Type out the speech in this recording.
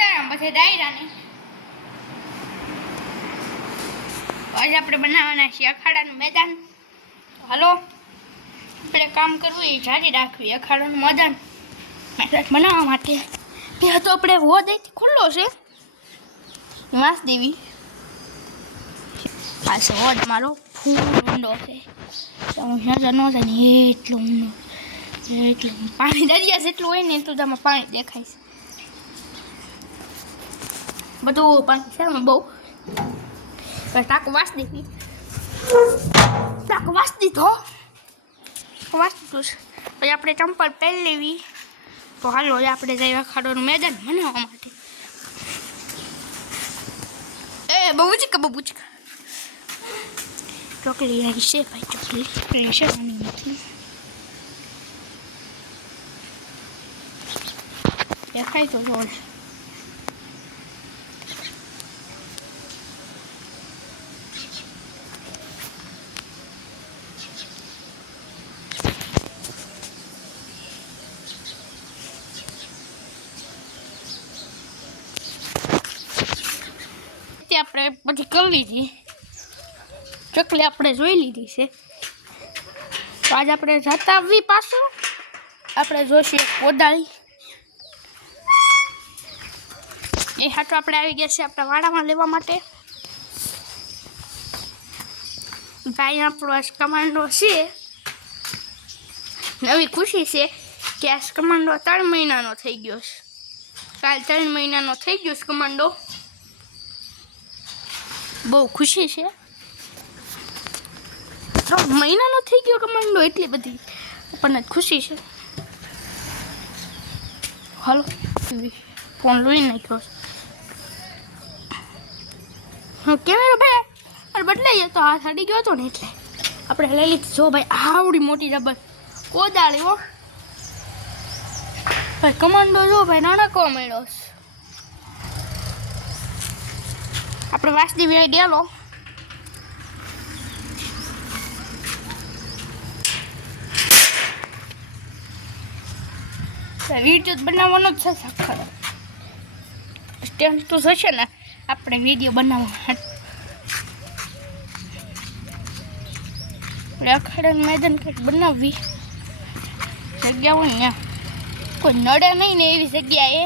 સીતારામ પછી ડાયરાની આજે આપણે બનાવવાના છીએ અખાડાનું મેદાન. હાલો આપણે કામ કરવું એ જારી રાખવી. અખાડાનું મેદાન બનાવવા માટે ત્યાં તો આપણે હોદ અહીંથી ખુલ્લો છે વાસદેવી પાસે હોદ મારો ફૂલ ઊંડો છે નજર ન જાય ને એટલો ઊંડો એટલું પાણી દરિયા જેટલું હોય ને એટલું તમે પાણી દેખાય છે બધું પાણી છે બહુ ટાંકો વાસ દીધી ટાંકો વાસ દીધો વાસ દીધું છે પછી આપણે ચંપલ પહેરી લેવી. તો હાલો આપણે જઈએ અખાડાનું મેદાન બનાવવા માટે. એ બબુચકા ચોકલી આવી છે ભાઈ ચોકલી છે નથી દેખાય તો જોડે આપણે બધી કરી લીધી ચકલી આપણે જોઈ લીધી છે. તો આજે આપણે જતા આવી પાછું આપણે જોઈશું કોદાળી એ હાટો આપણે આવી ગયા છે આપણા વાડામાં લેવા માટે. ભાઈ આપણો આ કમાન્ડો છે નવી ખુશી છે કે આ કમાન્ડો 3 મહિનાનો થઈ ગયો છે. કાલ 3 મહિનાનો થઈ ગયો છે કમાન્ડો. બહુ ખુશી છે 3 મહિનાનો થઈ ગયો કમાન્ડો એટલી બધી આપણને ખુશી છે. હાલો ફોન લઈ નાખ્યો કેમેરો ભાઈ બદલાઈ તો હાથ અડી ગયો હતો ને એટલે આપણે લઈ લીધી. જો ભાઈ આવડી મોટી રબર કોદાળી હો ભાઈ કમાન્ડો જો ભાઈ નાનકો મળ્યો આપણે વાસદેવી આવી ગયેલો વિડીયો બનાવવાનો જ છે સખત સ્ટેન્ડ તો થશે ને આપણે વિડીયો બનાવવા અખાડાનું મેદાન કંઈક બનાવવી જગ્યા હોય ને કોઈ નડે નહીં ને એવી જગ્યાએ